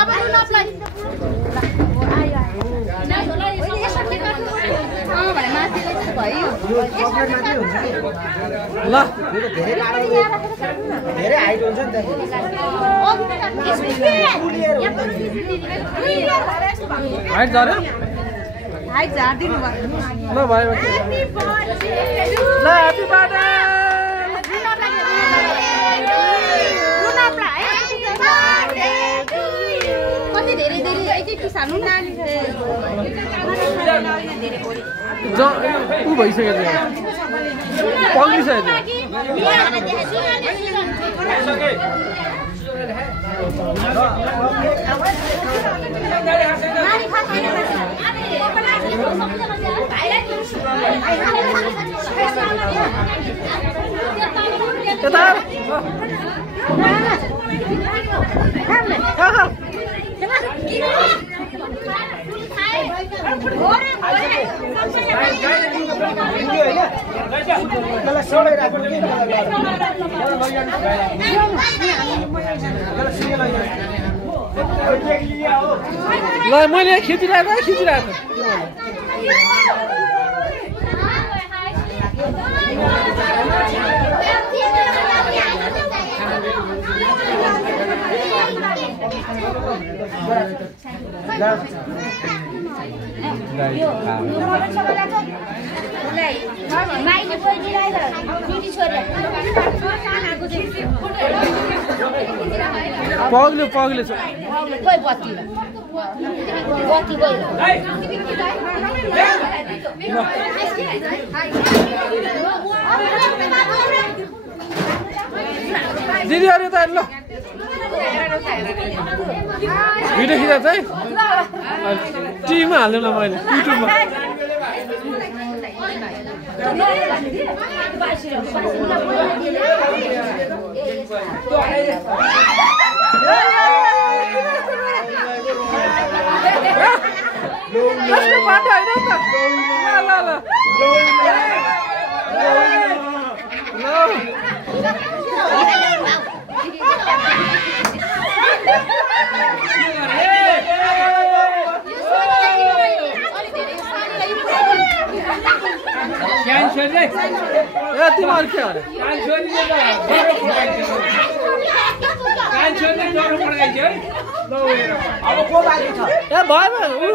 अब लु नप्लाई भने माथिले चाहिँ भयो ल धेरै हाइट हुन्छ नि त हाइट झर्यो हाइट झार्दिनु भयो ल भयो ल ह्यापी बर्थडे कति धेरै धेरै एक सानो नानी ऊ भइसक्यो पग्लिसक्यो ल मैले खिचिरहेको पग्ल्यो खोइ बत्ती गयो दिदी अरे त ल भिडियो खिचा चाहिँ टिभीमा हाल्नु ल मैले युट्युबमा तिमीहरू के अरे अब को बाँकी छ ए भयो वो